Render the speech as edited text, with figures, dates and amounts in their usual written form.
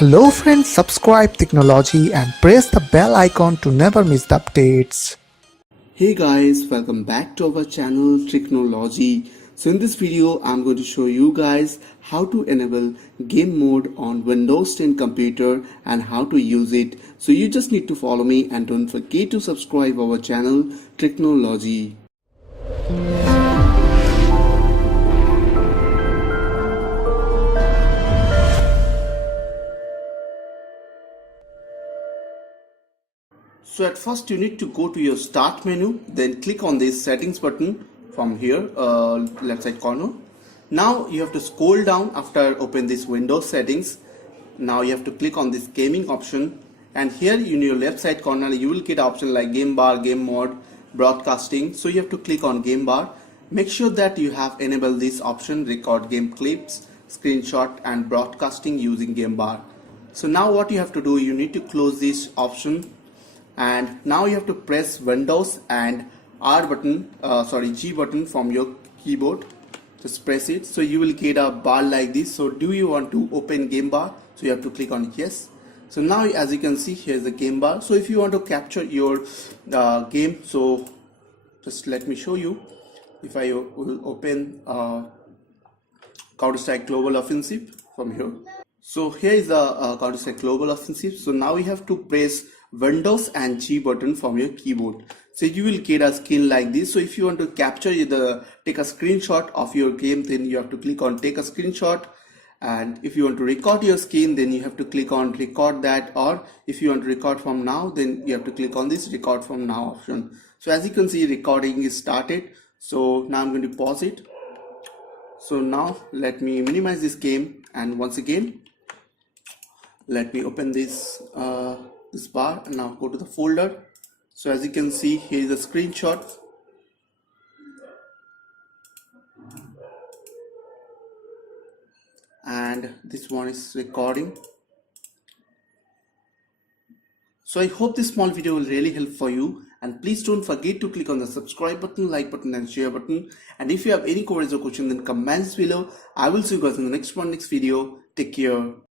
Hello friends, subscribe Tricknology and press the bell icon to never miss the updates. Hey guys, welcome back to our channel Tricknology. So in this video, I'm going to show you guys how to enable game mode on Windows 10 computer and how to use it. So you just need to follow me and don't forget to subscribe our channel Tricknology. So at first you need to go to your start menu, then click on this settings button from here, left side corner. Now you have to scroll down after open this Windows settings. Now you have to click on this gaming option, and here in your left side corner you will get option like game bar, game mode, broadcasting. So you have to click on game bar. Make sure that you have enabled this option, record game clips, screenshot and broadcasting using game bar. So now what you have to do, you need to close this option, and now you have to press Windows and G button from your keyboard. Just press it, so you will get a bar like this. So do you want to open game bar? So you have to click on yes. So now as you can see, here's the game bar. So if you want to capture your game, so just let me show you. If I will open Counter-Strike Global Offensive from here. So here is the Counter-Strike Global Offensive. So now you have to press Windows and G button from your keyboard. So you will get a screen like this. So if you want to capture take a screenshot of your game, then you have to click on take a screenshot. And if you want to record your screen, then you have to click on record that, or if you want to record from now, then you have to click on this record from now option. So as you can see, recording is started. So now I'm going to pause it. So now let me minimize this game, and once again let me open this this bar and now go to the folder. So as you can see, here is a screenshot. And this one is recording. So I hope this small video will really help for you, and please don't forget to click on the subscribe button, like button and share button. And if you have any queries or questions, then comments below. I will see you guys in the next video. Take care.